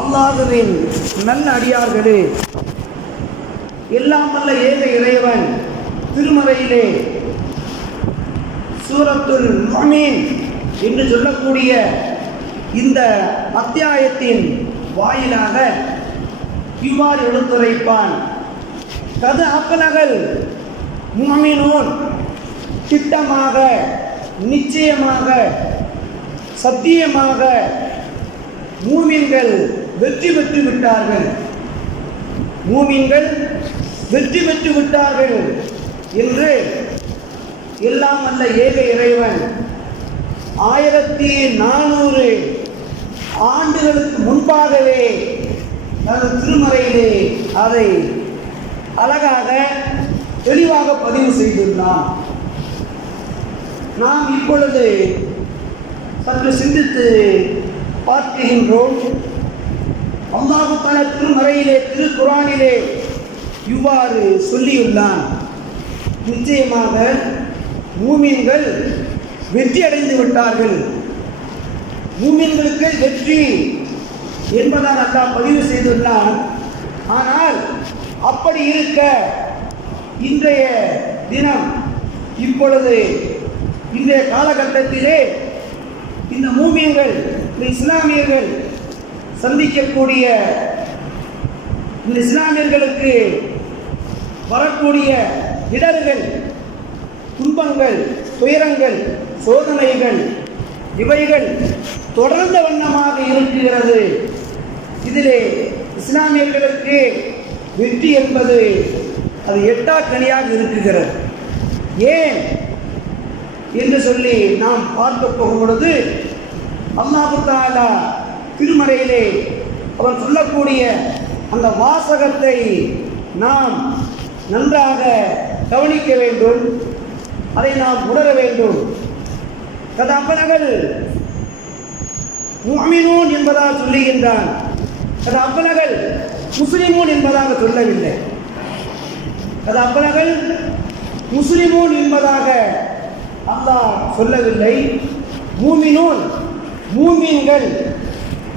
அல்லாஹ்வின் நல்ல அடியார்களே, எல்லாம் வல்ல ஏக இறைவன் திருமறையிலே சூரத்துல் முஃமின் என்று சொல்லக்கூடிய இந்த அத்தியாயத்தின் வாயிலாக இவ்வாறு எடுத்துரைப்பான். கது அப்லகல் முஃமினூன், திட்டமாக, நிச்சயமாக, சத்தியமாக மூமின்கள் வெற்றி பெற்று விட்டார்கள், மூமின்கள் வெற்றி பெற்று விட்டார்கள் என்று எல்லாம் அல்ல ஏக இறைவன் 1400 ஆண்டுகளுக்கு முன்பாகவே தனது திருமறையிலே அதை அழகாக தெளிவாக பதிவு செய்துள்ளான். நாம் இப்பொழுது சற்று சிந்தித்து பார்க்கின்றோம். அல்லாஹ் தஆலா திருமறையிலே, திருக்குர்ஆனிலே இவ்வாறு சொல்லியுள்ளான். நிச்சயமாக மூமின்கள் வெற்றி அடைந்து விட்டார்கள், மூமின்களுக்கு வெற்றி என்பதால் அல்லாஹ் பதிவு செய்துள்ளான். ஆனால் அப்படி இருக்க இன்றைய தினம், இப்பொழுது இன்றைய காலகட்டத்திலே இந்த மூமின்கள், இந்த இஸ்லாமியர்கள் சந்திக்கக்கூடிய, இந்த இஸ்லாமியர்களுக்கு வரக்கூடிய இடர்கள், துன்பங்கள், துயரங்கள், சோதனைகள், இவைகள் தொடர்ந்த வண்ணமாக இருக்கிறது. இதிலே இஸ்லாமியர்களுக்கு வெற்றி என்பது அது எட்டாக்கனியாக இருக்குகிறது. ஏன் என்று சொல்லி நாம் பார்க்க போகும் பொழுது, அல்லாஹ் தஆலா திருமறையிலே அவர் சொல்லக்கூடிய அந்த வாசகத்தை நாம் நன்றாக கவனிக்க வேண்டும், அதை நாம் உணர வேண்டும். கது அப்லகல் முஃமினூன் என்பதாக சொல்லுகின்றான். கது அப்லகல் முஸ்லிமூன் என்பதாக சொல்லவில்லை. கது அப்லகல் முஸ்லிமூன் என்பதாக அல்லாஹ் சொல்லவில்லை. மூமினூன், மூமின்கள்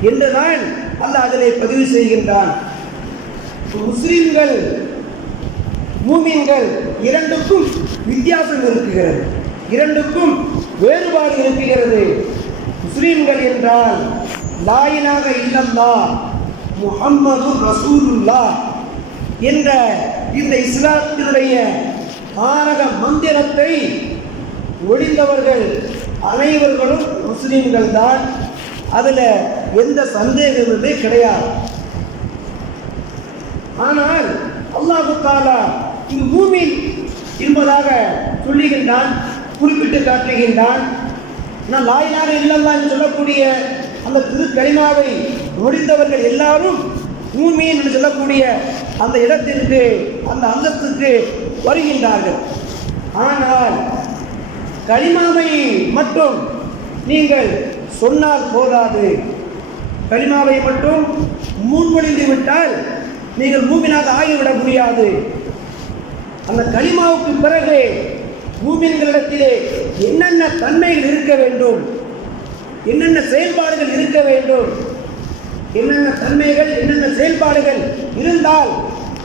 என்றுதான் அல்லாஹ் அதிலே பதிவு செய்கின்றான். முஸ்லிம்கள், மூமின்கள் இரண்டுக்கும் வித்தியாசம் இருக்கிறது, இரண்டுக்கும் வேறுபாடு இருக்கிறது. முஸ்லிம்கள் என்றால் லா இலாஹ இல்லல்லாஹ் முஹம்மது ரசூலுல்லாஹ் என்ற இந்த இஸ்லாத்தினுடைய தாரக மந்திரத்தை ஒழிந்தவர்கள் அனைவர்களும் முஸ்லிம்கள் தான். அதில் எந்த சந்தேகமுமே கிடையாது. ஆனால் அல்லாஹ் தஆலா இங்கு மூமின் என்பதாக சொல்லுகின்றான், குறிப்பிட்டு காட்டுகின்றான். நான் லா இலாஹ இல்லல்லாஹ் என்று சொல்லக்கூடிய அந்த திருக்கலிமாவை நொடிந்தவர்கள் எல்லாரும் மூமின் என்று சொல்லக்கூடிய அந்த இடத்திற்கு, அந்த அந்தத்துக்கு வருகின்றார்கள். ஆனால் கலிமாவை மட்டும் நீங்கள் சொன்னால் போதாது. கலிமாவை மட்டும் முன்மொழிந்து விட்டால் நீங்கள் மூமினாக ஆகிவிட முடியாது. அந்த கலிமாவுக்கு பிறகு மூமின்களிடத்திலே என்னென்ன தன்மைகள் இருக்க வேண்டும், என்னென்ன செயல்பாடுகள் இருக்க வேண்டும், என்னென்ன தன்மைகள், என்னென்ன செயல்பாடுகள் இருந்தால்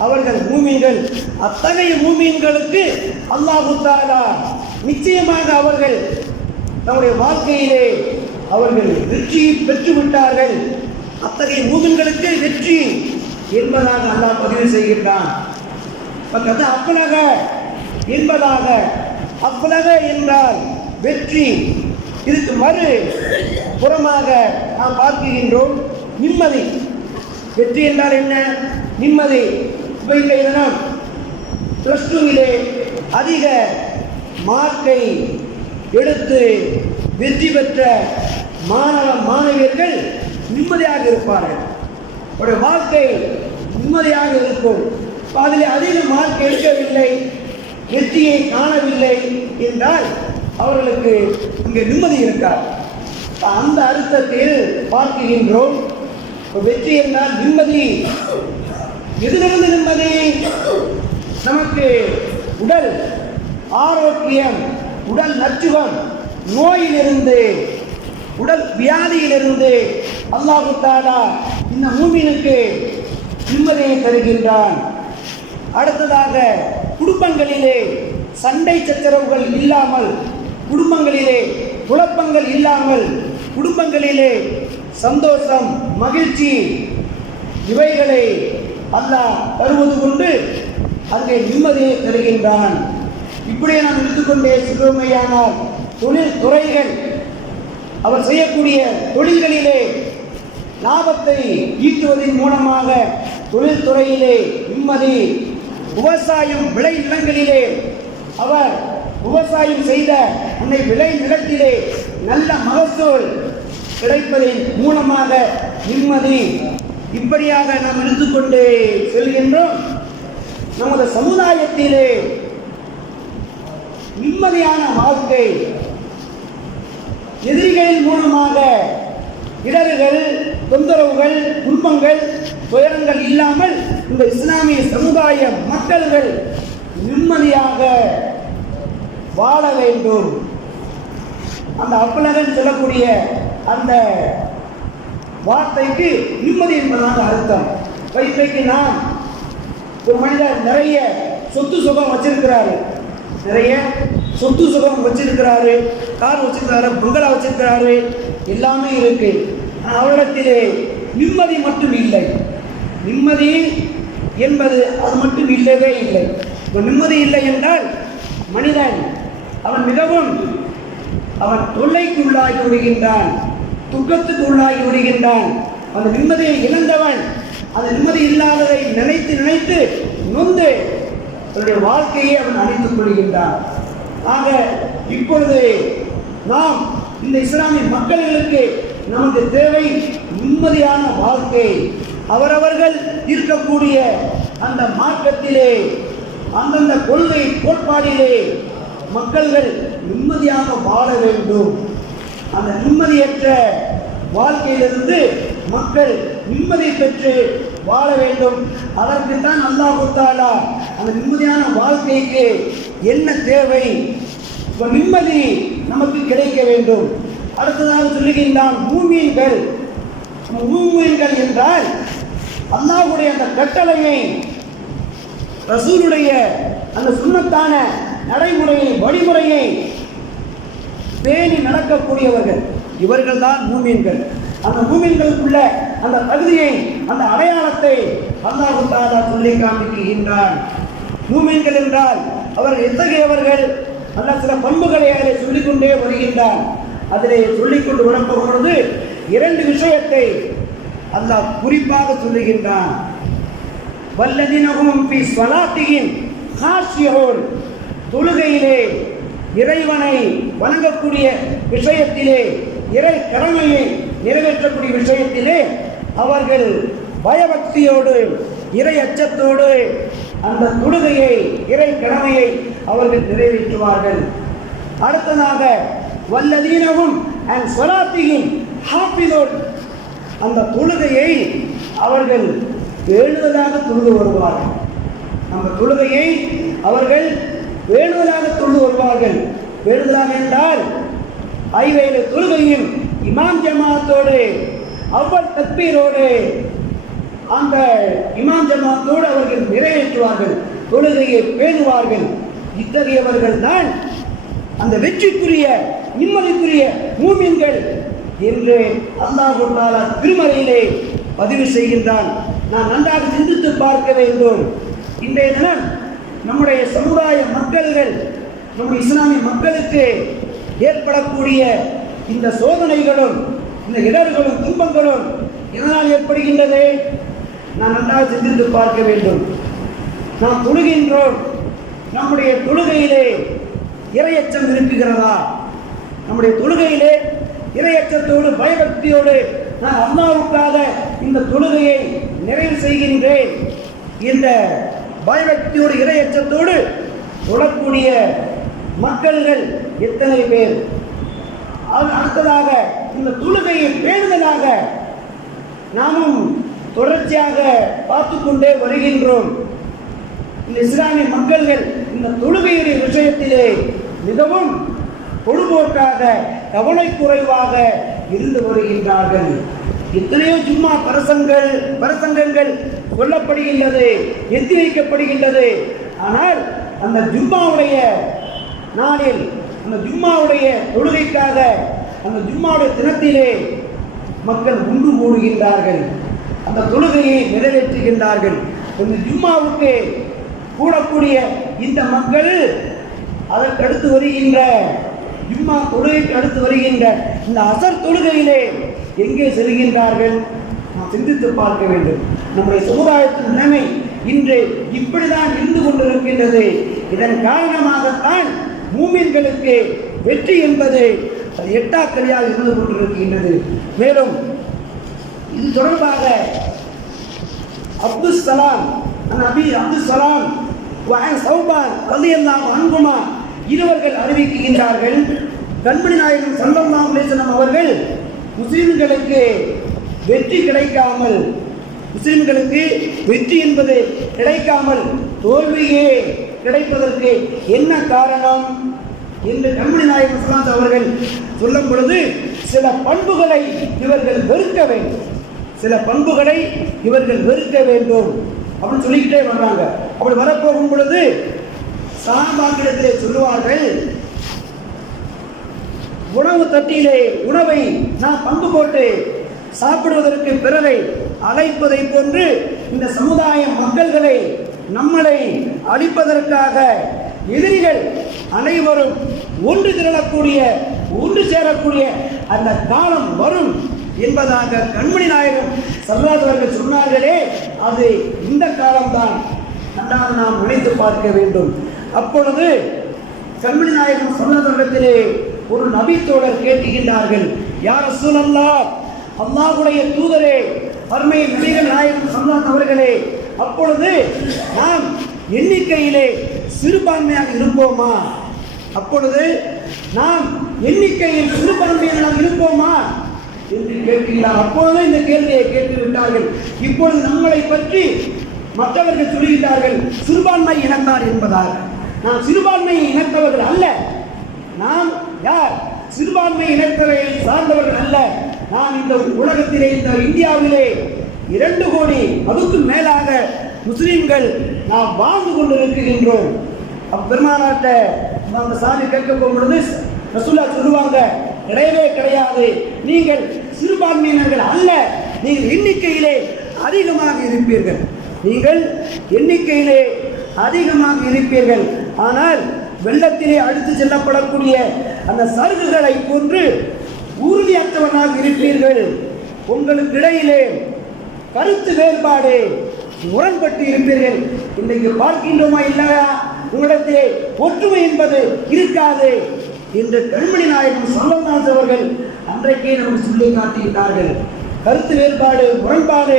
அவர்கள் மூமின்கள். அத்தகைய மூமின்களுக்கு அல்லாஹ் தஆலா நிச்சயமாக அவர்கள் தன்னுடைய வாழ்க்கையிலே அவர்கள் வெற்றி பெற்று விட்டார்கள். அத்தகைய மூமின்களுக்கு வெற்றி என்பதாக அல்லாஹ் பதிவு செய்கின்றான். கது அப்லக என்பதாக, அப்லக என்றால் வெற்றி. இதுக்கு மறு புறமாக நாம் பார்க்கின்றோம் நிம்மதி. வெற்றி என்றால் என்ன? நிம்மதி. இப்போ இன்றைய தினம் +2 அதிக மார்க்கை எடுத்து வெற்றி பெற்ற மாணவ மாணவியர்கள் நிம்மதியாக இருப்பார்கள், அவருடைய வாழ்க்கை நிம்மதியாக இருக்கும். அதில் அதிக மார்க் எடுக்கவில்லை, வெற்றியை காணவில்லை என்றால் அவர்களுக்கு இங்கே நிம்மதி இருக்காது. அந்த அர்த்தத்தில் பார்க்கின்றோம். வெற்றி என்றால் நிம்மதி. எதிலிருந்து நிம்மதி? நமக்கு உடல் ஆரோக்கியம், உடல் நச்சுவம், நோயிலிருந்து, உடல் வியாதியிலிருந்து அல்லாஹ் தஆலா இந்த மூமினுக்கு நிம்மதியை தருகின்றான். அடுத்ததாக குடும்பங்களிலே சண்டை சச்சரவுகள் இல்லாமல், குடும்பங்களிலே குழப்பங்கள் இல்லாமல், குடும்பங்களிலே சந்தோஷம் மகிழ்ச்சி இவைகளை அல்லாஹ் தருவது கொண்டு அங்கே நிம்மதியை தருகின்றான். இப்படியே நாம் எடுத்துக்கொண்டே செல்வோமேயானால் தொழில் துறைகள் அவர் செய்யக்கூடிய தொழில்களிலே லாபத்தை ஈட்டுவதன் மூலமாக தொழில்துறையிலே நிம்மதி, விவசாயம் விளை நிலங்களிலே அவர் விவசாயம் செய்த உன்னை விளை நிலத்திலே நல்ல மகசூல் கிடைப்பதன் மூலமாக நிம்மதி. இப்படியாக நாம் எடுத்துக்கொண்டே செல்கின்றோம். நமது சமுதாயத்திலே நிம்மதியான வாழ்க்கை எதிரிகளின் மூலமாக இடர்கள், தொந்தரவுகள், துன்பங்கள், துயரங்கள் இல்லாமல் இந்த இஸ்லாமிய சமுதாய மக்கள்கள் நிம்மதியாக வாழ வேண்டும். அந்த அப்பலகன் சொல்லக்கூடிய அந்த வார்த்தைக்கு நிம்மதி என்பதாக அர்த்தம். இன்றைக்கு நாம் ஒரு மனிதர் நிறைய சொத்து சுகம் வச்சிருக்கிறாரு, நிறைய சொத்து சுகம் வச்சிருக்கிறாரு, கார் வச்சிருக்கிறாரு, பங்களா வச்சிருக்கிறாரு, எல்லாமே இருக்கு. அவரிடத்திலே நிம்மதி மட்டும் இல்லை. நிம்மதி என்பது அது மட்டும் இல்லவே இல்லை. நிம்மதி இல்லை என்றால் மனிதன் அவன் மிகவும் அவன் தொல்லைக்கு உள்ளாகி விடுகின்றான், துக்கத்துக்கு உள்ளாகி விடுகின்றான். அந்த நிம்மதியை இழந்தவன் அந்த நிம்மதி இல்லாததை நினைத்து நினைத்து நொந்து தன்னுடைய வாழ்க்கையை அவன் அழித்துக் கொள்கின்றான். ஆக இப்பொழுது நாம் இந்த இஸ்லாமிய மக்களுக்கு நமக்கு தேவை நிம்மதியான வாழ்க்கை. அவரவர்கள் இருக்கக்கூடிய அந்த மார்க்கத்திலே அந்தந்த கொள்கை கோட்பாடிலே மக்கள்கள் நிம்மதியாக வாழ வேண்டும். அந்த நிம்மதியற்ற வாழ்க்கையிலிருந்து மக்கள் நிம்மதி பெற்று வாழ வேண்டும். அதற்குத்தான் அல்லாஹ் தஆலா அந்த நிம்மதியான வாழ்க்கைக்கு என்ன தேவை, நிம்மதி நமக்கு கிடைக்க வேண்டும். அடுத்ததாக சொல்லுகின்றான் மூமீன்கள். மூமீன்கள் என்றால் அல்லாஹ்வுடைய அந்த கட்டளையை, ரசூலுடைய அந்த சுன்னத்தான நடைமுறையை, வழிமுறையை பேணி நடக்கக்கூடியவர்கள், இவர்கள் தான் மூமீன்கள். அந்த மூமீன்களுக்குள்ள அந்த தகுதியை, அந்த அடையாளத்தை அல்லாஹ் தஆலா சொல்லி காண்பிக்கின்றான். மூமீன்கள் என்றால் அவர்கள் எத்தகையவர்கள்? அல்ல சில பண்புகளை அதிலே சொல்லிக்கொண்டே வருகின்றான். அதிலே சொல்லிக்கொண்டு வரப்போகிறது இரண்டு விஷயத்தை அல்லாஹ் குறிப்பாக சொல்லுகின்றான். வல்லதீனஹும் ஃபீ ஸலாத்திஹிம் காஷியூன், தொழுகையிலே இறைவனை வணங்கக்கூடிய விஷயத்திலே, இறை கடமையை நிறைவேற்றக்கூடிய விஷயத்திலே அவர்கள் பயபக்தியோடு, இறை அச்சத்தோடு அந்த தொழுகையை, இறை கடமையை அவர்கள் நிறைவேற்றுவார்கள். அடுத்ததாக வல்லதீனஹும் அன் ஸலாத்திஹிம் ஹாஃபிதூன், அந்த தொழுகையை அவர்கள் பேணுதலாக தொழுது வருவார்கள். அந்த தொழுகையை அவர்கள் பேணுதலாக தொழுது வருவார்கள். பேணுதலாக என்றால் ஐவேளை தொழுகையும் இமாம் ஜமாத்தோடு, அவ்வல் தக்பீரோடு, அந்த இமாம் ஜமாத்தோடு அவர்கள் நிறைவேற்றுவார்கள், தொழுகையை பேணுவார்கள். இத்தகையவர்கள் தான் அந்த வெற்றிக்குரிய, நிம்மதிக்குரிய மூமின்கள் என்று அல்லாஹ் தஆலா திருமறையிலே பதிவு செய்கின்றான். நான் நன்றாக சிந்தித்து பார்க்க வேண்டும். இன்றைய தினம் நம்முடைய சமுதாய மக்கள்கள், நம்முடைய இஸ்லாமிய மக்களுக்கு ஏற்படக்கூடிய இந்த சோதனைகளும், இந்த இடர்களும், துன்பங்களும் எதனால் ஏற்படுகின்றது? நான் நன்றாக சிந்தித்து பார்க்க வேண்டும். நாம் தொழுகின்றோம், நம்முடைய தொழுகையிலே இறையச்சம் இருக்குகிறதா? நம்முடைய தொழுகையிலே இறையச்சத்தோடு, பயபக்தியோடு நான் அல்லாஹ்வுக்காக இந்த தொழுகையை நிறைவு செய்கின்றேன் என்ற பயபக்தியோடு, இறையச்சத்தோடு தொழக்கூடிய மக்கள்கள் எத்தனை பேர்? அடுத்ததாக இந்த தொழுகையை பேணுதலாக நாமும் தொடர்ச்சியாக பார்த்து கொண்டே வருகின்றோம். இந்த இஸ்லாமிய மக்கள்கள் இந்த தொழுகையுடைய விஷயத்திலே மிகவும் பொழுதுபோக்காக, கவனக்குறைவாக இருந்து வருகின்றார்கள். எத்தனையோ ஜும்மா பிரசங்கங்கள் சொல்லப்படுகின்றது, எத்தி வைக்கப்படுகின்றது. ஆனால் அந்த ஜும்மாவுடைய நாளில், அந்த ஜும்மாவுடைய தொழுகைக்காக, அந்த ஜும்மாவுடைய தினத்திலே மக்கள் ஒன்று கூடுகின்றார்கள், அந்த தொழுகையை நிறைவேற்றுகின்றார்கள். இந்த ஜும்மாவுக்கு கூடக்கூடிய இந்த மக்கள் அதற்கு அடுத்து வருகின்ற ஜும்மா தொழுகைக்கு அடுத்து வருகின்ற இந்த அசர் தொழுகையிலே எங்கே செல்கின்றார்கள்? நாம் சிந்தித்து பார்க்க வேண்டும். நம்முடைய சமுதாயத்தின் நிலைமை இன்று இப்படிதான் இருந்து கொண்டிருக்கின்றது. இதன் காரணமாகத்தான் மூமின்களுக்கு வெற்றி என்பது அது எட்டாக்கடியாக இருந்து கொண்டிருக்கின்றது. மேலும் இது தொடர்பாக அப்துல் சலாம் சௌபான் ரலியல்லாஹு அன்ஹுமா இருவர்கள் அறிவிக்கின்றார்கள், கண்மணி நாயகம் ஸல்லல்லாஹு அலைஹி வஸல்லம் அவர்கள் முஸ்லிம்களுக்கு வெற்றி கிடைக்காமல், முஸ்லிம்களுக்கு வெற்றி என்பது கிடைக்காமல் தோல்வியே கிடைப்பதற்கு என்ன காரணம் என்று கண்மணி நாயகம் ஸல்லல்லாஹு அவர்கள் சொல்லும் பொழுது, சில பண்புகளை இவர்கள் வெறுக்க வேண்டும், சில பண்புகளை இவர்கள் வெறுக்க வேண்டும் அப்படின்னு சொல்லிக்கிட்டே வர்றாங்க. அப்படி வரப்போகும் பொழுது சஹாபாக்களிடத்திலே சொல்லுவார்கள், உணவு தட்டிலே உணவை நான் பங்கு போட்டு சாப்பிடுவதற்கு பிறரை அழைப்பதை போன்று இந்த சமுதாய மக்கள்களை நம்மளை அழிப்பதற்காக எதிரிகள் அனைவரும் ஒன்று திரளக்கூடிய, ஒன்று சேரக்கூடிய அந்த காலம் வரும் என்பதாக கண்மணி நாயகம் ஸல்லல்லாஹு அவர்கள் சொன்னார்களே, அது இந்த காலம்தான். நன்றாக நாம் நினைத்து பார்க்க வேண்டும். அப்பொழுது கண்மணி நாயகம் ஸல்லல்லாஹு இடத்திலே ஒரு நபி தோழர் கேட்கின்றார்கள், யா ரசூலல்லாஹ், அல்லாஹ்வுடைய தூதரே, அருமை நபிகள் நாயகம் ஸல்லல்லாஹு அவர்களே, அப்பொழுது நாம் எண்ணிக்கையிலே சிறுபான்மையாக இருப்போமா? அப்பொழுது நாம் எண்ணிக்கையில் சிறுபான்மையாக இருப்போமா என்று கேட்கிறார். அப்பொழுது இந்த கேள்வியை கேட்டுவிட்டார்கள். இப்பொழுது நம்மளை பற்றி மற்றவர்கள் சொல்கிறார்கள், சிறுபான்மை இனத்தார் என்பதாக. நாம் சிறுபான்மை இனத்தவர்கள் அல்ல. நாம் யார்? சிறுபான்மை இனத்தரை சார்ந்தவர்கள் அல்ல. நாம் இந்த உலகத்திலே, இந்த இந்தியாவிலே 2 கோடி அதுக்கு மேலாக முஸ்லிம்கள் நாம் வாழ்ந்து கொண்டிருக்கின்றோம். பெருமானாட்ட அந்த சாமி கேட்க போகும்பொழுது ரசூலுல்லாஹ் சொல்லுவாங்க, கிடையவே கிடையாது, நீங்கள் சிறுபான்மையினர்கள் அல்ல, நீங்கள் எண்ணிக்கையிலே அதிகமாக இருப்பீர்கள், நீங்கள் எண்ணிக்கையிலே அதிகமாக இருப்பீர்கள். ஆனால் வெள்ளத்திலே அடித்து செல்லப்படக்கூடிய அந்த சருகுகளை போன்று உறுதியற்றவனாக இருப்பீர்கள். உங்களுக்கு இடையிலே கருத்து வேறுபாடு, முரண்பட்டு இருப்பீர்கள். இன்றைக்கு பார்க்கின்றோமா இல்லையா? உங்களிடத்திலே ஒற்றுமை என்பது இருக்காது என்று கண்மணி நாயகம் ஸல்லல்லாஹு அவர்கள் அன்றைக்கே நமக்கு சொல்லி காட்டுகிறார்கள். கருத்து வேறுபாடு, முரண்பாடு,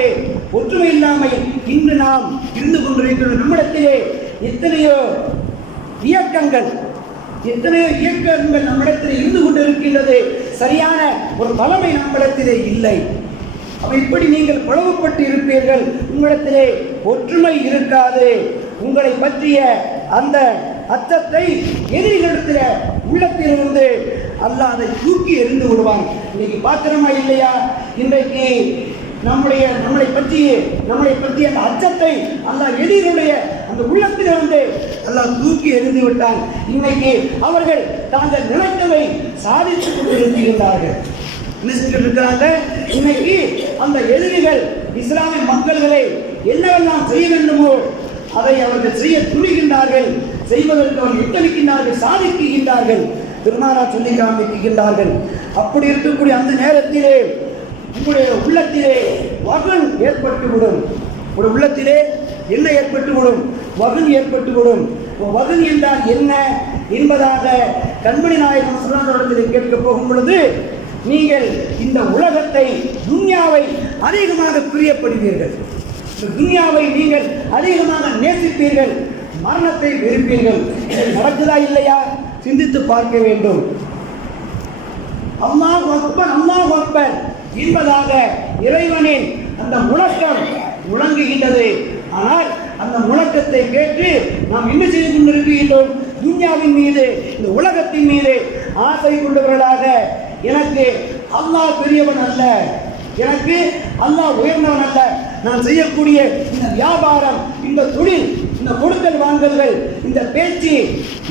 ஒற்றுமை இல்லாமல் இன்று நாம் இருந்து கொண்டிருக்கிற நம்மிடத்திலே எத்தனையோ இயக்கங்கள் நம்மிடத்தில் இருந்து கொண்டிருக்கின்றது. சரியான ஒரு தலைமை நம்மிடத்திலே இல்லை. அப்ப இப்படி நீங்கள் பிளவுபட்டு இருப்பீர்கள், உங்களிடத்திலே ஒற்றுமை இருக்காது. உங்களை பற்றிய அந்த அச்சத்தை எதிரிகளிடத்தில் உள்ளத்திலிருந்து அல்லாஹ் அதை தூக்கி எறிந்து விடுவான். இன்னைக்கு பார்க்கிறோமா இல்லையா? இன்றைக்கு நம்மளை பற்றிய அந்த அச்சத்தை அல்லாஹ் எதிரிகளுடைய அந்த உள்ளத்திலிருந்து அல்லாஹ் தூக்கி எறிந்து விட்டான். இன்னைக்கு அவர்கள் தாங்கள் நினைத்ததை சாதித்துக் கொண்டிருக்கிறார்கள். என்ன செஞ்சிருக்கிறாங்க? இன்னைக்கு அந்த எதிரிகள் இஸ்லாமிய மக்கள்களை என்னவெல்லாம் செய்ய வேண்டுமோ அதை அவர்கள் செய்ய துணிகின்றார்கள், செய்வதற்கு அவர்கள் எத்தனிக்கின்றார்கள், சாதிக்கின்றார்கள், பெருமானார் சொல்லி காண்பிக்கின்றார்கள். அப்படி இருக்கக்கூடிய அந்த நேரத்திலே உங்களுடைய உள்ளத்திலே வகன் ஏற்பட்டுவிடும். உங்களுடைய உள்ளத்திலே என்ன ஏற்பட்டுவிடும்? வகன் ஏற்பட்டுவிடும். வகன் என்றால் என்ன என்பதாக கண்மணி நாயகம் ஸல்லல்லாஹு அலைஹி வஸல்லம் கேட்க போகும் பொழுது, நீங்கள் இந்த உலகத்தை, துன்யாவை அதிகமாக பிரியப்படுவீர்கள், துன்யாவை நீங்கள் அதிகமாக நேசிப்பீர்கள், மரணத்தை வெறுப்பீர்கள். நடக்குதா இல்லையா? சிந்தித்து பார்க்க வேண்டும். அல்லாஹ் அக்பர், அல்லாஹ் அக்பர் என்பதாக இறைவனின் அந்த முழக்கம் முழங்குகின்றது. ஆனால் அந்த முழக்கத்தை கேட்டு நாம் என்ன செய்து கொண்டிருக்கின்றோம்? துன்யாவின் மீது, இந்த உலகத்தின் மீது ஆசை கொண்டவர்களாக, எனக்கு அல்லாஹ் பெரியவன் அல்ல, எனக்கு அல்லாஹ் உயர்ந்தவன் அல்ல. நான் செய்யக்கூடிய இந்த வியாபாரம், இந்த தொழில், இந்த கொடுக்கல் வாங்கல்கள், இந்த பேச்சு,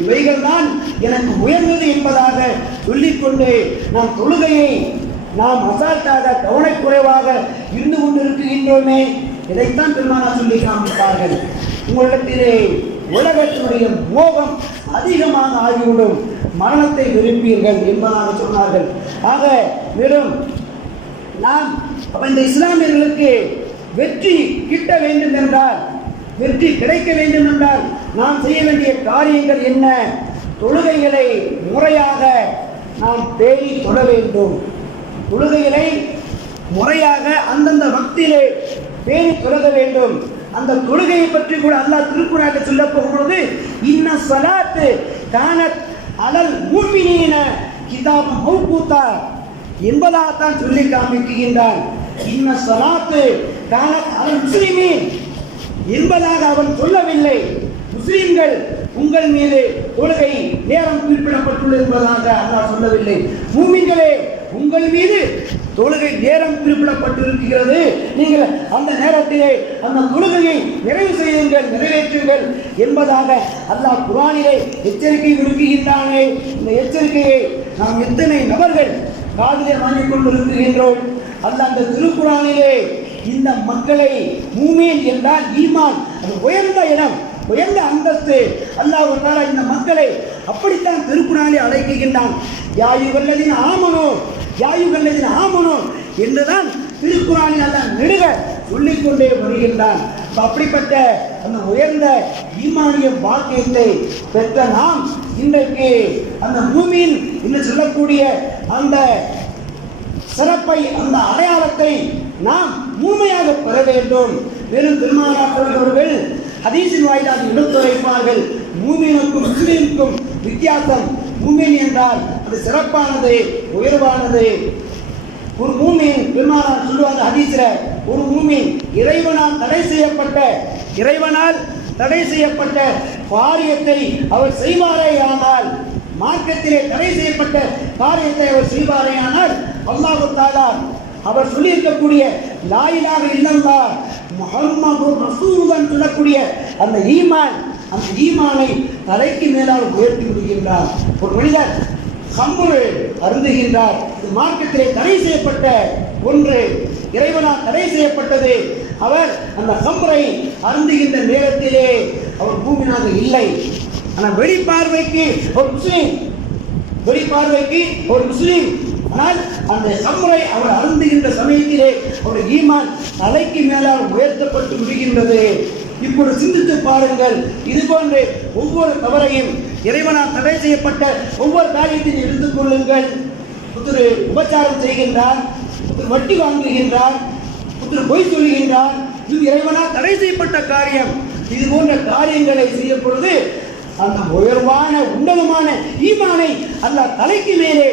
இவைகள் தான் எனக்கு உயர்ந்தது என்பதாக சொல்லிக்கொண்டு நாம் தொழுகையை நாம் அசால்ட்டாக கவனக்குறைவாக இருந்து கொண்டிருக்கின்றோமே. இதைத்தான் பெருமானார் சொல்லி காண்பித்தார்கள். உங்களிடத்திலே உலகத்தினுடைய மோகம் அதிகமாக ஆகிவிடும், மரணத்தை விரும்பீர்கள் என்பதாக சொன்னார்கள். ஆக வெறும் நாம் இந்த இஸ்லாமியர்களுக்கு வெற்றி கிட்ட வேண்டும் என்றால், வெற்றி கிடைக்க வேண்டும் என்றால் நாம் செய்ய வேண்டிய காரியங்கள் என்ன? தொழுகைகளை முறையாக நாம் பேணி தொழ வேண்டும். தொழுகைகளை முறையாக அந்தந்த வக்திலே பேணி தொழுக வேண்டும். அந்த தொழுகையை பற்றி கூட அல்லாஹ் திருக்குறானில் சொல்ல போகிறது, இன்ன ஸலாத்து கானத் அலல் முஃமினீன கிதாபன் மௌகூதா என்பதாகத்தான் சொல்லி காண்பிக்கின்றான். இன்ன ஸலாத்து கானத் அலல் முஸ்லிமீன் என்பதாக அவன் சொல்லவில்லை. முஸ்லிம்கள் உங்கள் மீது தொழுகை நேரம் குறிப்பிடப்பட்டுள்ளது என்பதாக அல்லாஹ் சொல்லவில்லை. மூமின்களே உங்கள் மீது தொழுகை நேரம் குறிப்பிடப்பட்டிருக்கிறது, நீங்கள் அந்த நேரத்திலே அந்த தொழுகையை நிறைவு செய்யுங்கள், நிறைவேற்றுங்கள் என்பதாக அல்லாஹ் குர்ஆனிலே எச்சரிக்கை விடுக்கின்றானே. இந்த எச்சரிக்கையை நாம் எத்தனை நபர்கள் காதிலே வாங்கிக் கொண்டிருக்கின்றோம்? அல்லாஹ் அந்த திருக்குர்ஆனிலே இந்த மக்களை, மூமீன் என்றால் ஈமான், அது உயர்ந்த இடம், உயர்ந்த அந்தஸ்து. அல்லாஹ் தஆலா இந்த மக்களை அப்படித்தான் திருக்குர்ஆனிலே அழைக்கின்றான். யா அய்யுஹல்லதீன ஆமனூ, யா அய்யுஹல்லதீன ஆமனூ என்றுதான் திருக்குர்ஆனில் அல்லாஹ் நெடுக சொல்லிக்கொண்டே வருகின்றான். அப்படிப்பட்ட அந்த உயர்ந்த ஈமானிய பாக்கியத்தை பெற்ற நாம் இன்றைக்கு அந்த மூமீன் என்று சொல்லக்கூடிய அந்த சிறப்பை, அந்த அடையாளத்தை நாம் முழுமையாக பெற வேண்டும். வெறும் பெருமானார் அவர்கள் ஹதீஸின் வாயிலாக எடுத்துரைப்பார்கள், மூமினுக்கும் முஸ்லிமுக்கும் வித்தியாசம். மூமின் என்றால் அது சிறப்பானது, உயர்வானது. ஒரு மூமின், பெருமானார் சொல்லுவாங்க ஹதீஸ்ல, ஒரு மூமின் இறைவனால் தடை செய்யப்பட்ட காரியத்தை அவர் செய்வாரேயானால், மார்க்கத்திலே தடை செய்யப்பட்ட காரியத்தை அவர் செய்வாரேயானால், அல்லாஹ் தஆலா அவர் சொல்லியிருக்கக்கூடிய லா இலாஹ இல்லல்லாஹ் முஹம்மதுர் ரசூலுல்லாஹ் சொல்லக்கூடிய அந்த ஈமான், அந்த ஈமானை தலைக்கு மேலால் உயர்த்தி விடுகின்றார். ஒரு மனிதர் கம்புரை அருந்துகின்றார், இது மார்க்கத்திலே தடை செய்யப்பட்ட ஒன்று, இறைவனால் தடை செய்யப்பட்டது. அவர் அந்த கம்புரை அருந்துகின்ற நேரத்திலே அவர் பூமியாக இல்லை. ஆனால் வெளிப்பார்வைக்கு ஒரு முஸ்லீம், ஆனால் அந்த கம்புரை அவர் அருந்துகின்ற சமயத்திலே அவருடைய ஈமான் தலைக்கு மேலால் உயர்த்தப்பட்டு விடுகின்றது. இப்போது சிந்தித்து பாருங்கள். இது போன்று ஒவ்வொரு தவறையும், இறைவனால் தடை செய்யப்பட்ட ஒவ்வொரு காரியத்தையும் எடுத்துக் கொள்ளுங்கள். புத்தர் உபச்சாரம் செய்கின்றார், புத்தர் வட்டி வாங்குகின்றார், புத்தர் பொய் சொல்கின்றார், இது இறைவனால் தடை செய்யப்பட்ட காரியம். இது போன்ற காரியங்களை செய்யும் பொழுது அந்த உயர்வான உன்னதமான ஈமானை அல்லாஹ் தலைக்கு மேலே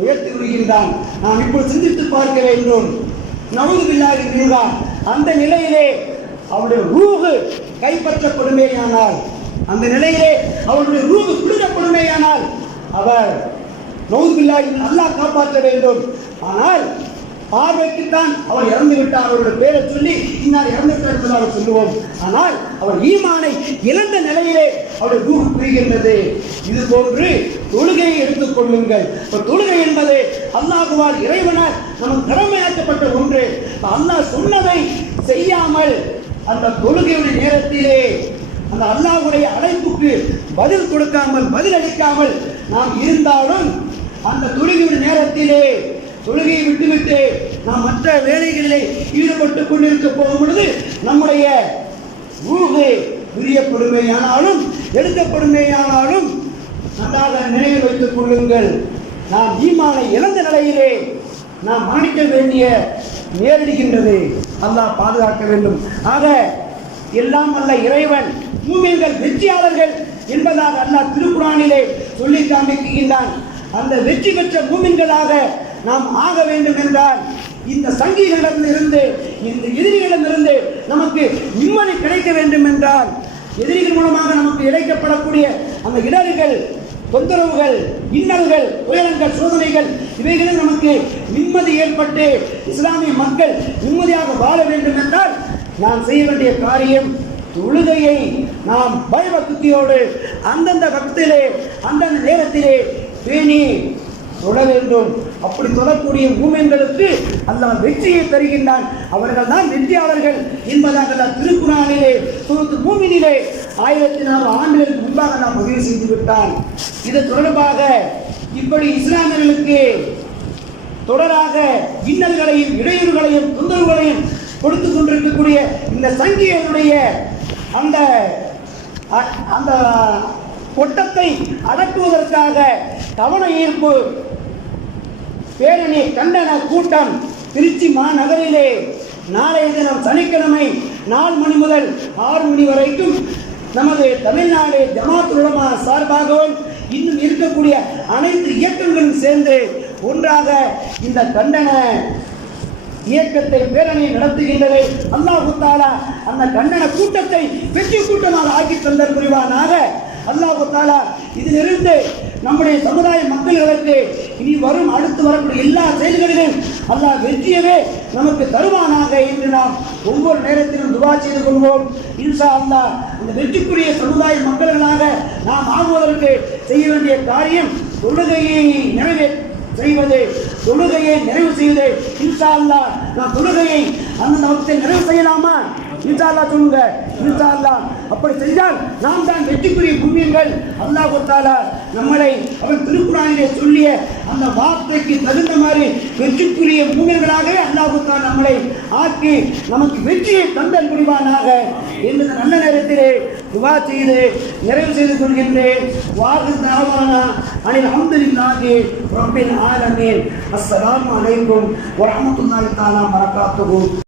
உயர்த்தி விடுகின்றான். நாம் இப்போது சிந்தித்து பார்க்க வேண்டும். நவுது பில்லாஹி மின்ஹா, அந்த நிலையிலே அவருடைய ரூஹு கைப்பற்றப்படுமேயானால், அந்த நிலையிலே அவருடைய ரூஹு பிடுங்கப்படுமேயானால் அவர் நவுது பில்லாஹி அல்லாஹ் காப்பாற்ற வேண்டும். ஆனால் பார்வைக்குத்தான் அவர் இறந்து விட்டார், அவருடைய பேரை சொல்லி இன்னார் இறந்து விட்டார் என்பதாக சொல்லுவோம். ஆனால் அவர் ஈமானை இழந்த நிலையிலே அவருடைய ரூஹ் பிரிகின்றது. இது போன்று தொழுகையை எடுத்துக் கொள்ளுங்கள். தொழுகை என்பது அல்லாஹ்வால், இறைவனால் நமக்கு கடமையாக்கப்பட்ட ஒன்று. அல்லாஹ் சொன்னதை செய்யாமல் அந்த தொழுகையுடைய நேரத்திலே அந்த அல்லாஹ்வுடைய அழைப்புக்கு பதில் கொடுக்காமல், பதில் அளிக்காமல் நாம் இருந்தாலும், அந்த தொழுகையுடைய நேரத்திலே தொழுகையை விட்டுவிட்டு நாம் மற்ற வேலைகளிலே ஈடுபட்டுக் கொண்டிருக்க போகும் பொழுது நம்முடைய ரூஹு பிரியப்படுமையானாலும் எடுக்கப்படுமையானாலும் நன்றாக நினைவில் வைத்துக் கொள்ளுங்கள். நாம் ஈமானை இழந்த நிலையிலே நாம் மரணிக்க வேண்டிய நேரிடுகின்றது. அல்லாஹ் பாதுகாக்க வேண்டும். ஆக எல்லாம் அல்ல இறைவன், மூமின்கள் வெற்றியாளர்கள் என்பதாக அல்லாஹ் திருக்குர்ஆனிலே சொல்லி காண்பிக்கின்றான். அந்த வெற்றி பெற்ற மூமின்களாக நாம் ஆக வேண்டும் என்றால், இந்த சங்கிகளிடமிருந்து, இந்த எதிரிகளிடமிருந்து நமக்கு நிம்மதி கிடைக்க வேண்டும் என்றால், எதிரிகள் மூலமாக நமக்கு இழைக்கப்படக்கூடிய அந்த இடர்கள், தொந்தரவுகள், இன்னல்கள், துயரங்கள், சோதனைகள் இவைகளில் நமக்கு நிம்மதி ஏற்பட்டு இஸ்லாமிய மக்கள் நிம்மதியாக வாழ வேண்டும் என்றால் நாம் செய்ய வேண்டிய காரியம் தொழுகையை நாம் பயபக்தியோடு அந்தந்த வக்திலே அந்தந்த நேரத்திலே பேணி தொழ வேண்டும். அப்படி தொழக்கூடிய மூமின்களுக்கு அல்லாஹ் வெற்றியை தருகின்றான். அவர்கள் தான் வெற்றியாளர்கள் என்பதாக அல்லாஹ் திருக்குர்ஆனிலே சூரத்து மூமினிலே 1400 ஆண்டுகளுக்கு முன்பாக நாம் பதிவு செய்து விட்டான். இது தொடர்பாக இப்படி இஸ்லாமியர்களுக்கு தொடராக இன்னல்களையும் இடையூறுகளையும் தொந்தரவுகளையும் கொடுத்து கொண்டிருக்கக்கூடிய இந்த சங்கிகளுடைய அந்த அந்த கொட்டத்தை அடக்குவதற்காக கவன ஈர்ப்பு பேரணி கண்டன கூட்டம் திருச்சி மாநகரிலே நாளைய தினம் சனிக்கிழமை 4 மணி முதல் 6 மணி வரைக்கும் நமது தமிழ்நாடு ஜமாத் உலமா சார்பாகவும் இன்னும் இருக்கக்கூடிய அனைத்து இயக்கங்களும் சேர்ந்து ஒன்றாக இந்த கண்டன இயக்கத்தை பேரணி நடத்துகின்றது. அல்லாஹ் தஆலா அந்த கண்டன கூட்டத்தை வெற்றி கூட்டமாக ஆக்கி தந்தர் புரிவானாக. அல்லாஹ் தஆலா இதிலிருந்து நம்முடைய சமுதாய மக்களுக்கு இனி வரும் அடுத்து வரக்கூடிய எல்லா செயல்களிலும் அல்லாஹ் வெற்றியவே நமக்கு தருவானாக என்று நாம் ஒவ்வொரு நேரத்திலும் துஆ செய்து கொள்வோம். இன்ஷா அல்லாஹ் இந்த வெற்றிக்குரிய சமுதாய மக்களாக நாம் ஆகுவதற்கு செய்ய வேண்டிய காரியம் தொழுகையை நிறைவு செய்வது. இன்ஷா அல்லாஹ் நாம் தொழுகையை அந்த வக்தில் நிறைவு செய்யலாமா? இன்ஷா அல்லாஹ் சொல்லுங்க. இன்ஷா அல்லாஹ் அப்படி செஞ்சால் நாம் தான் வெற்றிக்குரிய பூமியங்கள். அல்லாஹ் தஆலா நம்மளை அவன் திருக்குர்ஆனிலே சொல்லிய அந்த வார்த்தைக்கு தகுந்த மாதிரி வெற்றிக்குரிய பூமியங்களாகவே அல்லாஹ் தஆலா நம்மளை ஆக்கி நமக்கு வெற்றியை தந்தல் புரிவானாக என்று நல்ல நேரத்திலே துஆ செய்து நிறைவு செய்து கொள்கின்றேன். வாஹிரு தஅவானா அனில் ஹம்துலில்லாஹி ரப்பில் ஆலமீன். அஸ்ஸலாமு அலைக்கும் வரஹ்மத்துல்லாஹி தஆலா வபரகாத்துஹு.